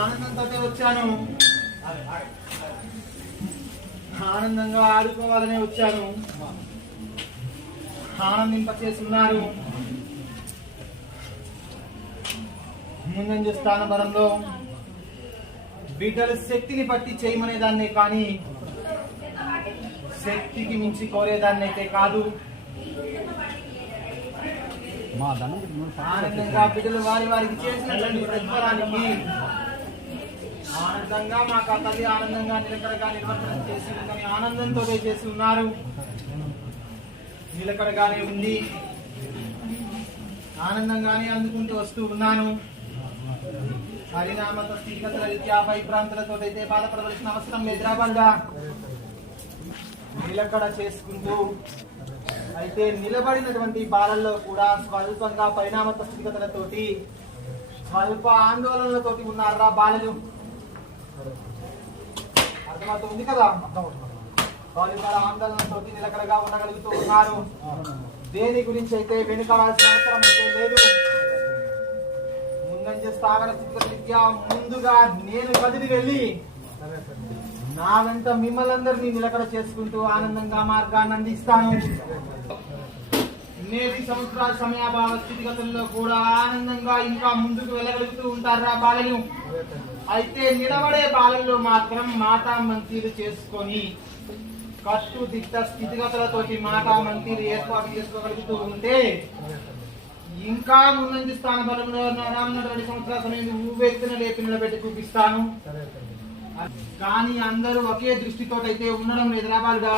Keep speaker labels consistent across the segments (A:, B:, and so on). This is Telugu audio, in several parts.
A: ఆనందంతో వచ్చాను. ఆనందంగా ఆడుకోవాలనే వచ్చాను. ఆనందింప చేస్తున్నారు ముందని చూస్తాను పదంలో బిడ్డల శక్తిని బట్టి చేయమనే దాన్నే కానీ శక్తికి మించి కోరేదాన్ని అయితే కాదు ఆనందంగా బిడ్డలు వారి వారికి చేసినటువంటి ప్రతిఫలానికి ఆనందంగా మా తల్లి ఆనందంగా నిలకడగా నిర్వర్తన చేసి ఉందని ఆనందంతో చేసి ఉన్నారు. నిలకడగానే ఉంది. ఆనందంగానే అందుకుంటూ వస్తూ ఉన్నాను. హరినామత స్థితిగతుల రీత్యా పై ప్రాంతాలతో అయితే బాధపడవలసిన అవసరం లేదురా బండా నిలకడ చేసుకుంటూ అయితే నిలబడినటువంటి బాలల్లో కూడా స్వల్పంగా పరిణామత స్థితిగతులతోటి స్వల్ప ఆందోళనలతోటి ఉన్నారా బాలలు? అర్థమవుతుంది కదా? స్వల్ప ఆందోళనతోటి నిలకడగా ఉండగలుగుతూ ఉన్నారు. దేని గురించి అయితే వెనుకాడాల్సిన అవసరం అయితే లేదు. స్థావర స్థితిగత ముందుగా నేను కదిలి వెళ్ళి నా వెంట మిమ్మల్ని అందరినీ నిలకడ చేసుకుంటూ ఆనందంగా మార్గాన్ని అందిస్తాను. నేటి సంవత్సరాల సమయాభావ స్థితిగతుల్లో కూడా ఆనందంగా ఇంకా ముందుకు వెళ్ళగలుగుతూ ఉంటారా బాలలు అయితే నిలబడే బాలల్లో మాత్రం మాటా మంత్రులు చేసుకొని కట్టుదిట్ట స్థితిగతులతోటి మాటా మంత్రి ఏర్పాటు చేసుకోగలుగుతూ ఉంటే ఇంకా ముందంజు స్థాన బలంలో రానున్నటువంటి సంవత్సరాల సమయం ఊవెత్తున లేపి నిలబెట్టి చూపిస్తాను. కానీ అందరూ ఒకే దృష్టితో అయితే ఉండడం లేదు రావాలిగా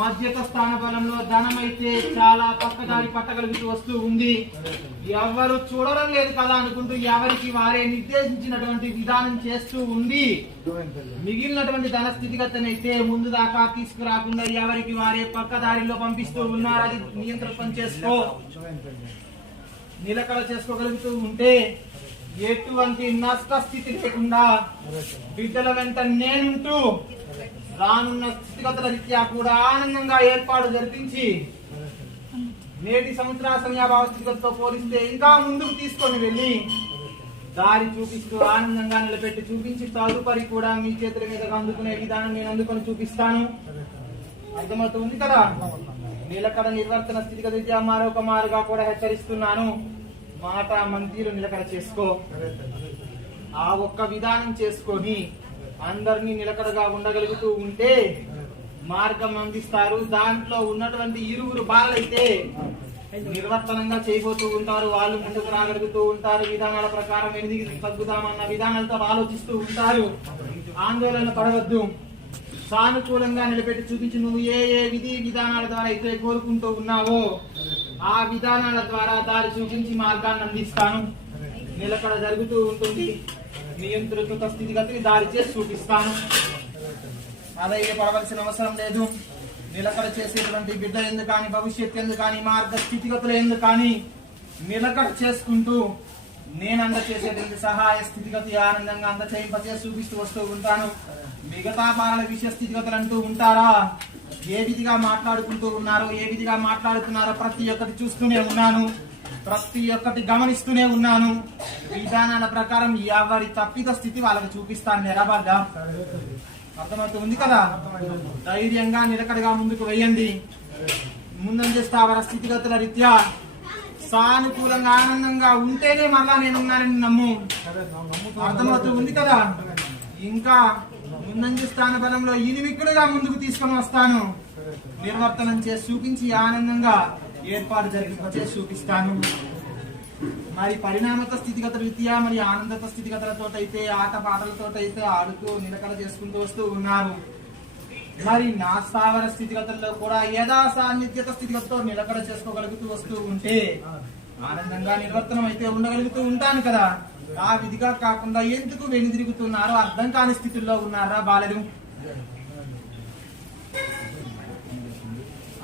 A: మధ్యత స్థాన బలంలో ధనం అయితే చాలా పక్కదారి పట్టగలుగుతూ వస్తూ ఉంది. ఎవరు చూడడం లేదు కదా అనుకుంటూ ఎవరికి వారే నిర్దేశించినటువంటి విధానం చేస్తూ ఉంది. మిగిలినటువంటి ధన స్థితిగతిని అయితే ముందు దాకా తీసుకురాకుండా ఎవరికి వారే పక్కదారిలో పంపిస్తూ ఉన్నారు అది నియంత్రణ చేసుకో నిలకడ చేసుకోగలుగుతూ ఉంటే ఎటువంటి నష్ట స్థితి లేకుండా బిడ్డల వెంట నేనుంటూ రానున్న స్థితిగతుల రీత్యా కూడా ఆనందంగా ఏర్పాటు జరిపించి నేటి సంవత్సర సమయాభావ స్థితిగతితో పోలిస్తే ఇంకా ముందుకు తీసుకొని వెళ్ళి దారి చూపిస్తూ ఆనందంగా నిలబెట్టి చూపించి తదుపరి కూడా మీ చేతుల మీద అందుకునే విధానం నేను అందుకొని చూపిస్తాను. అర్థమవుతుంది కదా? నిలకడ నిర్వర్తన స్థితిగతి మరొక మారుగా కూడా హెచ్చరిస్తున్నాను. మాట మంత్రులు నిలకడ చేసుకో. ఆ ఒక్క విధానం చేసుకొని అందరినీ నిలకడగా ఉండగలుగుతూ ఉంటే మార్గం అందిస్తారు. దాంట్లో ఉన్నటువంటి ఇరువురు బాలైతే నిర్వర్తనంగా చేయబోతూ ఉంటారు. వాళ్ళు ముందుకు రాగలుగుతూ ఉంటారు. విధానాల ప్రకారం ఎనిమిది తగ్గుదామన్న విధానాలతో ఆలోచిస్తూ ఉంటారు. ఆందోళన పడవద్దు. సానుకూలంగా నిలబెట్టి చూపించి నువ్వు ఏ ఏ విధి విధానాల ద్వారా అయితే కోరుకుంటూ ఉన్నావో ఆ విధానాల ద్వారా దారి చూపించి మార్గాన్ని అందిస్తాను. నిలకడ జరుగుతూ ఉంటుంది. నియంత్రిత స్థితిగతిని దారి చేసి చూపిస్తాను. అదైతే పడవలసిన అవసరం లేదు. నిలకడ చేసేటువంటి బిడ్డ ఎందుకు కానీ భవిష్యత్తు ఎందుకు కానీ మార్గ స్థితిగతులు ఎందుకు కానీ నిలకడ చేసుకుంటూ నేను అందచేసేటువంటి సహాయ స్థితిగతి ఆనందంగా అందచేయింపచేసి చూపిస్తూ వస్తూ ఉంటాను. మిగతా బాలల విషయ స్థితిగతులు అంటూ ఉంటారా? ఏ విధిగా మాట్లాడుకుంటూ ఉన్నారో ఏ విధిగా మాట్లాడుతున్నారో ప్రతి ఒక్కటి చూస్తూనే ఉన్నాను. ప్రతి ఒక్కటి గమనిస్తూనే ఉన్నాను. విధానాల ప్రకారం ఎవరి తప్పిత స్థితి వాళ్ళకి చూపిస్తాను నిలబడ్డా అర్థమవుతుంది కదా? ధైర్యంగా నిలకడగా ముందుకు వేయండి ముందంజ స్థావర స్థితిగతుల రీత్యా సానుకూలంగా ఆనందంగా ఉంటేనే మళ్ళా నేను ఉన్నానని నమ్ము. అర్థమవుతూ ఉంది కదా? ఇంకా ముందంజ స్థాన బలంలో ఇనివిక్కుడుగా ముందుకు తీసుకొని వస్తాను. నిర్వర్తనం చేసి చూపించి ఆనందంగా ఏర్పాటు జరిగింపచేసి చూపిస్తాను. మరి పరిణామత స్థితిగత రీత్యా మరి ఆనందత స్థితిగతులతో అయితే ఆట పాటలతో అయితే ఆడుతూ నిలకడ చేసుకుంటూ వస్తూ ఉన్నారు. మరి నా స్థావర స్థితిగతుల్లో కూడా యథా సాన్నిధ్యత స్థితిగతితో నిలకడ చేసుకోగలుగుతూ వస్తూ ఉంటే ఆనందంగా నిర్వర్తనం అయితే ఉండగలుగుతూ ఉంటాను కదా. ఆ విధిగా కాకుండా ఎందుకు వెనుదిరుగుతున్నారో అర్థం కాని స్థితిలో ఉన్నారా బాలలు?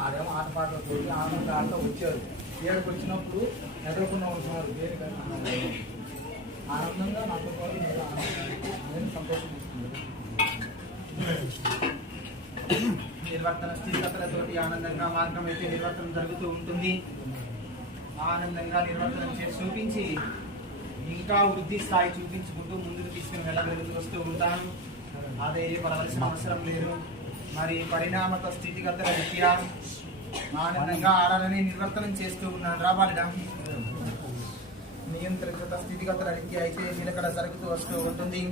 B: ఆడేమో ఆట పోయి ఆనంద వచ్చారు. ఏడుకు వచ్చినప్పుడు ఎదుర్కొన్న ఉంటున్నారు. దేనికన్నా ఆనందంగా నాతో పాటు మీరు ఆనందంగా నేను
A: నిర్వర్తన స్థితిగతులతోటి ఆనందంగా మార్గం అయితే నిర్వర్తనం జరుగుతూ ఉంటుంది. ఆనందంగా నిర్వర్తనం చేసి చూపించి ఇంకా వృద్ధి స్థాయి చూపించుకుంటూ ముందుకు తీసుకుని వెళ్ళగలుగుతూ వస్తూ ఉంటాను అదే పడవలసిన అవసరం లేదు. మరి పరిణామత స్థితిగతుల రీత్యా ఆనందంగా ఆడాలని నిర్వర్తనం చేస్తూ ఉన్నాను రావాలిడా నియంత్రిత స్థితిగతుల రీత్యా అయితే నిలకడ జరుగుతూ వస్తూ ఉంటుంది.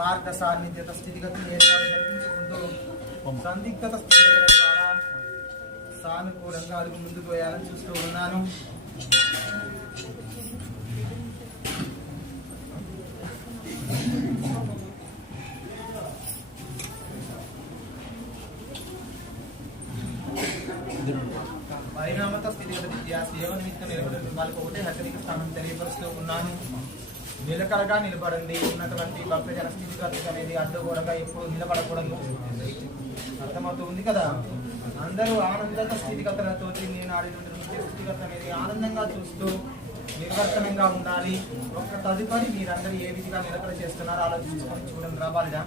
A: మార్గ సాన్నిధ్యత స్థితిగతులు ఏర్పాటు జరిపించుకుంటూ సందిగ్ధత స్థితిగతుల ద్వారా సానుకూలంగా అడుగు ముందుకు వేయాలని చూస్తూ ఉన్నాను. పరిణామత స్థితిగత విద్య సేవ నిమిత్తం నిలబడిన వాళ్ళకి ఒకటే హెచ్చరిక స్థానం తెలియపరుస్తూ ఉన్నాను నిలకడగా నిలబడండి ఉన్నటువంటి భక్తజన స్థితిగతి అనేది అడ్డగోడగా ఎప్పుడు నిలబడకూడదు అర్థమవుతుంది కదా అందరూ ఆనందత స్థితిగతులతో నేను ఆడినటువంటి నృత్య స్థితిగత అనేది ఆనందంగా చూస్తూ నిర్వర్తనంగా ఉండాలి ఒక్క తదుపరి మీరందరూ ఏ విధిగా నిలకడ చేస్తున్నారో ఆలోచించుకొని చూడండి రావాలిగా